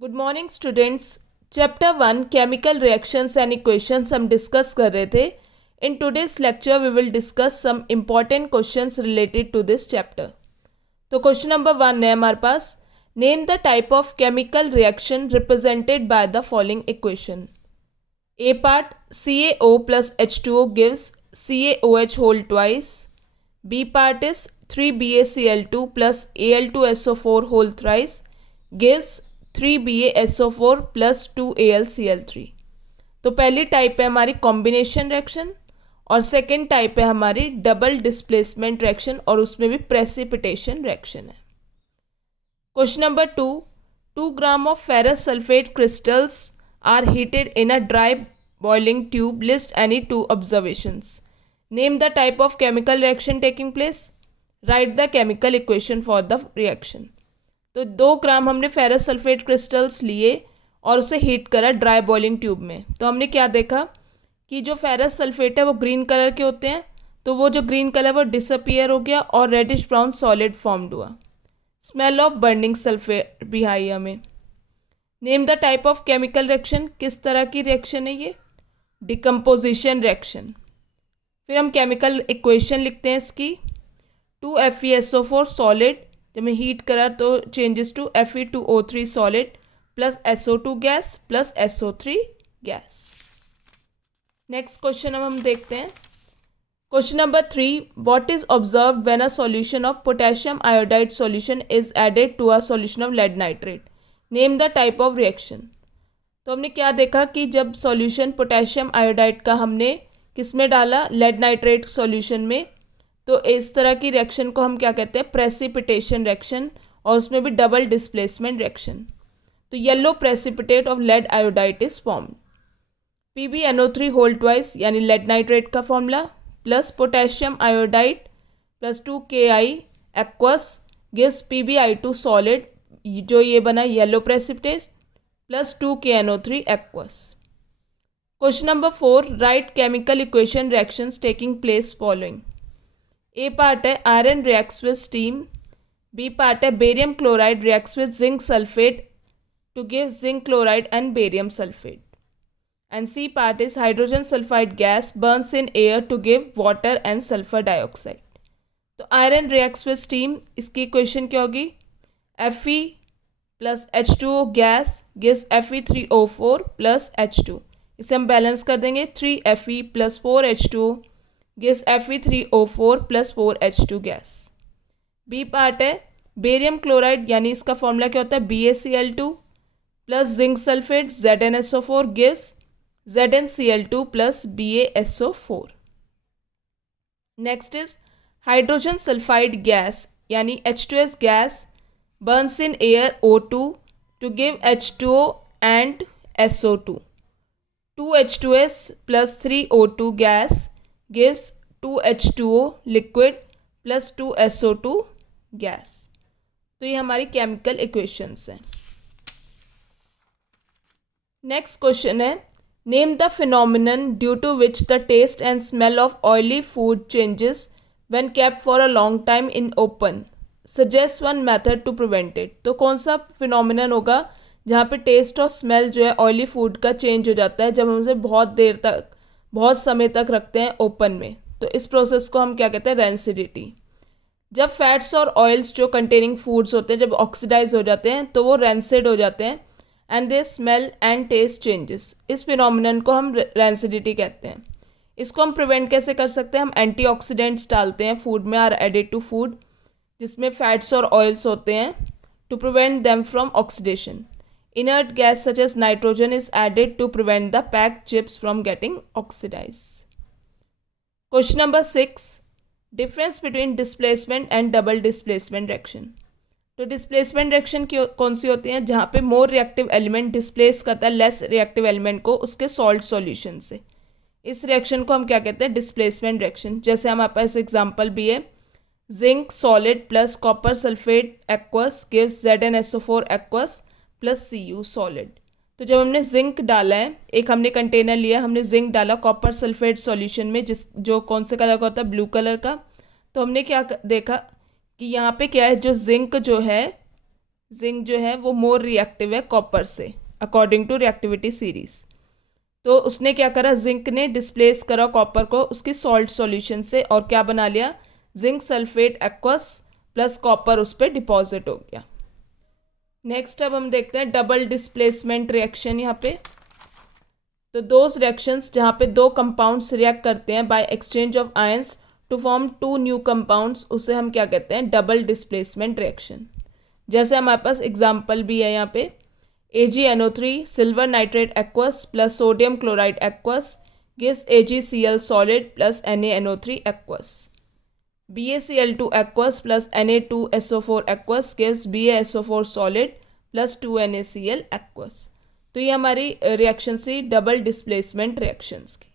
Good morning students. Chapter 1 chemical reactions and equations हम discuss कर रहे थे। In today's lecture we will discuss some important questions related to this chapter. तो question number 1 है हमारे पास, name the type of chemical reaction represented by the following equation. A part CaO plus H2O gives CaOH whole twice. B part is 3BaCl2 plus Al2SO4 whole thrice gives 3BaSO4 plus 2AlCl3। तो पहली type है हमारी combination reaction और second type है हमारी double displacement reaction और उसमें भी प्रेसिपिटेशन रिएक्शन है। Question number 2 gram of ferrous sulphate crystals are heated in a dry boiling tube. List any two observations. Name the type of chemical reaction taking place. Write the chemical equation for the reaction. तो 2 ग्राम हमने ferrous sulphate crystals लिए और उसे heat करा dry boiling tube में। तो हमने क्या देखा कि जो फेरस सल्फेट है वो ग्रीन कलर के होते हैं, तो वो जो ग्रीन कलर वो डिसअपियर हो गया और रेडिश ब्राउन सॉलिड फॉर्म्ड हुआ। स्मेल ऑफ बर्निंग सल्फेट भी आई हमें। Name the type of chemical reaction, किस तरह की रिएक्शन है ये? Decomposition reaction. फिर हम केमिकल इक्वेशन लिखते हैं इसकी। 2FeSO4 सॉलिड, जब मैं हीट करा तो changes to Fe2O3 solid plus SO2 gas plus SO3 gas. Next question अब हम देखते हैं। Question number 3, what is observe when a solution of potassium iodide solution is added to a solution of lead nitrate. Name the type of reaction. तो हमने क्या देखा कि जब सॉल्यूशन पोटेशियम आयोडाइड का हमने किस में डाला, लेड नाइट्रेट सॉल्यूशन में, तो इस तरह की रिएक्शन को हम क्या कहते हैं? प्रेसिपिटेशन रिएक्शन, और उसमें भी डबल डिस्प्लेसमेंट रिएक्शन। तो yellow precipitate of lead iodide is formed. PbNO3 whole twice यानी लेड नाइट्रेट का formula plus potassium iodide plus 2Ki aqueous gives PbI2 solid, जो ये बना yellow precipitate plus 2KNO3 aqueous. Question number 4, write chemical equation reactions taking place following. A part है iron reacts with steam. B part है barium chloride reacts with zinc sulphate to give zinc chloride and barium sulphate. And C part is hydrogen sulphide gas burns in air to give water and sulphur dioxide. तो iron reacts with steam, इसकी equation क्या होगी? Fe plus H2O gas gives Fe3O4 plus H2। इसे हम balance कर देंगे। 3Fe plus 4H2O gives Fe3O4 plus 4H2 gas. B part है barium chloride, यानी इसका फॉर्मूला क्या होता है? BaCl2 plus zinc sulphate ZnSO4 gives ZnCl2 plus BaSO4। Next is hydrogen sulphide gas यानी H2S gas burns in air O2 to give H2O and SO2. 2H2S plus 3O2 gas gives 2H2O liquid plus 2SO2 gas. तो ये हमारी chemical equations हैं। Next question है, name the phenomenon due to which the taste and smell of oily food changes when kept for a long time in open. Suggest one method to prevent it. तो कौन सा phenomenon होगा जहाँ पे test और smell जो है oily food का चेंज हो जाता है जब हम उसे बहुत देर तक, बहुत समय तक रखते हैं ओपन में? तो इस प्रोसेस को हम क्या कहते हैं? रेंसिडिटी। जब फैट्स और ऑयल्स जो कंटेनिंग फूड्स होते हैं जब ऑक्सीडाइज हो जाते हैं तो वो रेंसिड हो जाते हैं and they smell and taste changes. इस फिनोमिनन को हम रेंसिडिटी कहते हैं। इसको हम प्रिवेंट कैसे कर सकते हैं? हम एंटीऑक्सीडेंट्स डालते हैं फूड में आर एडेड टू फूड जिसमें फैट्स और ऑयल्स होते हैं to prevent them from oxidation. Inert gas such as nitrogen is added to prevent the packed chips from getting oxidise. Question number 6, difference between displacement and double displacement reaction. तो displacement reaction कौन सी होती हैं? जहाँ पे more reactive element displace करता है less reactive element को उसके सॉल्ट सॉल्यूशन से। इस रिएक्शन को हम क्या कहते हैं? Displacement reaction. जैसे हमारे पास एग्जाम्पल भी है, zinc solid plus copper sulphate aqueous gives ZnSO4 aqueous plus Cu solid. तो जब हमने जिंक डाला है, एक हमने कंटेनर लिया, हमने जिंक डाला कॉपर सल्फेट सॉल्यूशन में जो कौन से कलर का होता है? ब्लू कलर का। तो हमने क्या देखा कि यहाँ पे क्या है, जो जिंक जो है जिंक जो है वो मोर रिएक्टिव है कॉपर से अकॉर्डिंग टू रिएक्टिविटी सीरीज। तो उसने क्या करा, जिंक ने डिस्प्लेस करा कॉपर को उसकी सॉल्ट सॉल्यूशन से और क्या बना लिया, zinc sulphate aqueous plus copper उस पर डिपॉजिट हो गया। नेक्स्ट अब हम देखते हैं डबल डिस्प्लेसमेंट रिएक्शन। यहाँ पे तो दोज रिएक्शंस जहाँ पे दो कंपाउंड्स रिएक्ट करते हैं by exchange of ions to form two new compounds, उसे हम क्या कहते हैं, डबल डिस्प्लेसमेंट रिएक्शन। जैसे हमारे पास एग्जाम्पल भी है यहाँ पे, AgNO3 silver nitrate aqueous plus sodium chloride aqueous gives AgCl solid plus NaNO3 aqueous. BaCl2 aqueous plus Na2SO4 aqueous gives BaSO4 solid plus 2NaCl aqueous. तो ये हमारी रिएक्शन थी डबल डिस्प्लेसमेंट रिएक्शंस की।